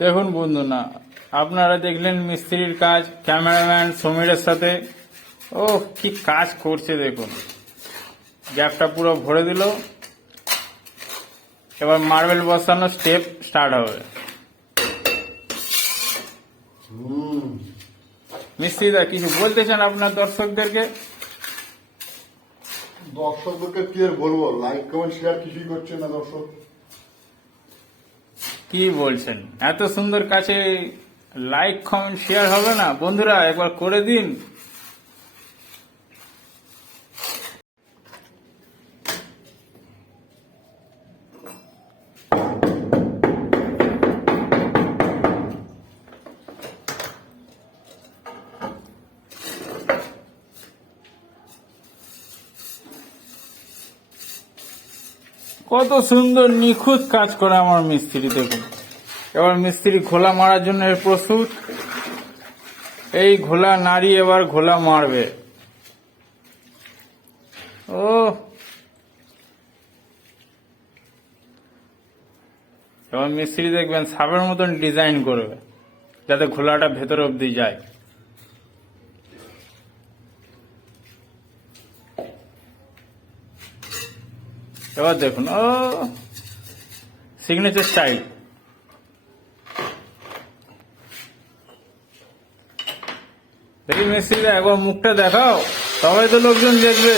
দেখুন বন্ধু, না আপনারা দেখলেন মিস্ত্রির কাজ, ক্যামেরাম্যান সমীরের সাথে। ও কি কাজ করছে দেখুন, গ্যাপটা পুরো ভরে দিল। এবার মার্বেল বসানো স্টেপ স্টার্ট হবে। মিস্ত্রিদা কিছু বলতে চান আপনার দর্শকদেরকে? দর্শকদেরকে কি আর বলবো, লাইক কমেন্ট শেয়ার কিছুই করছে না দর্শক। কি বলছেন, এত সুন্দর কাছে লাইক কমেন্ট শেয়ার হবে না? বন্ধুরা একবার করে দিন। কত সুন্দর নিখুঁত কাজ করে আমার মিস্ত্রি, দেখুন। এবার মিস্ত্রি ঘোলা মারার জন্য প্রস্তুত। এই ঘোলা নাড়ি এবার ঘোলা মারবে। ও এবার মিস্ত্রি দেখবেন সাপের মতন ডিজাইন করবে, যাতে ঘোলাটা ভেতর অব্দি যায়। এবার দেখুন, ও সিগনেচার স্টাইল। দেখি মিস্ত্রিরা একবার মুখটা দেখাও, তবে তো লোকজন দেখবে।